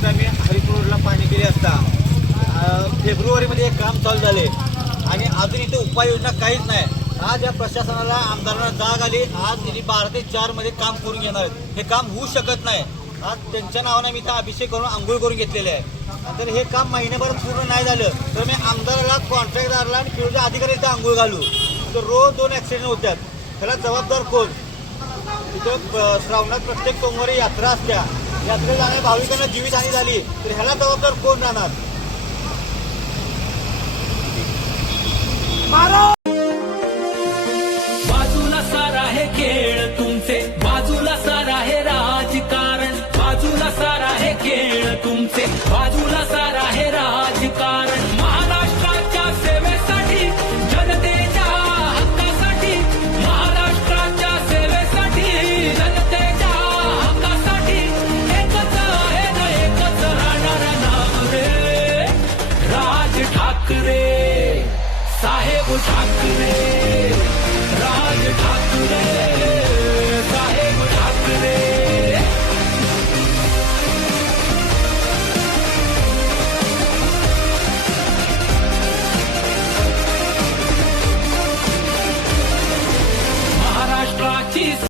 इथं आम्ही हरिपूर रोडला पाणी केले असता. फेब्रुवारीमध्ये एक काम चालू झाले. आणि अजून इथे उपाययोजना काहीच नाही. आज या प्रशासनाला आमदारांना जाग आली. आज त्यांनी बारा ते चारमध्ये काम करून घेणार आहेत. हे काम होऊ शकत नाही. आज त्यांच्या नावाने मी इथं अभिषेक करून आंघोळ करून घेतलेले आहे. तर जर हे काम महिन्याभर पूर्ण नाही झालं तर मी आमदाराला कॉन्ट्रॅक्टदारला आणि खेळूच्या अधिकारी इथं आंघोळ घालू. तर रोज दोन ॲक्सिडेंट होतात त्याला जबाबदार कोण? तिथं श्रावणात प्रत्येक सोमवारी यात्रा असत्या. यात्रेत जाणाऱ्या भाविकांना जीवितहानी झाली तर ह्याला जबाबदार कोण राहणार? बाजूला सारा हे खेळ तुमचे बाजूला सारा हे राजकारण बाजूला सारा हे खेळ तुमचे बाजूला सारा हे राजकारण. ठाकरे साहेब ठाकरे राज ठाकरे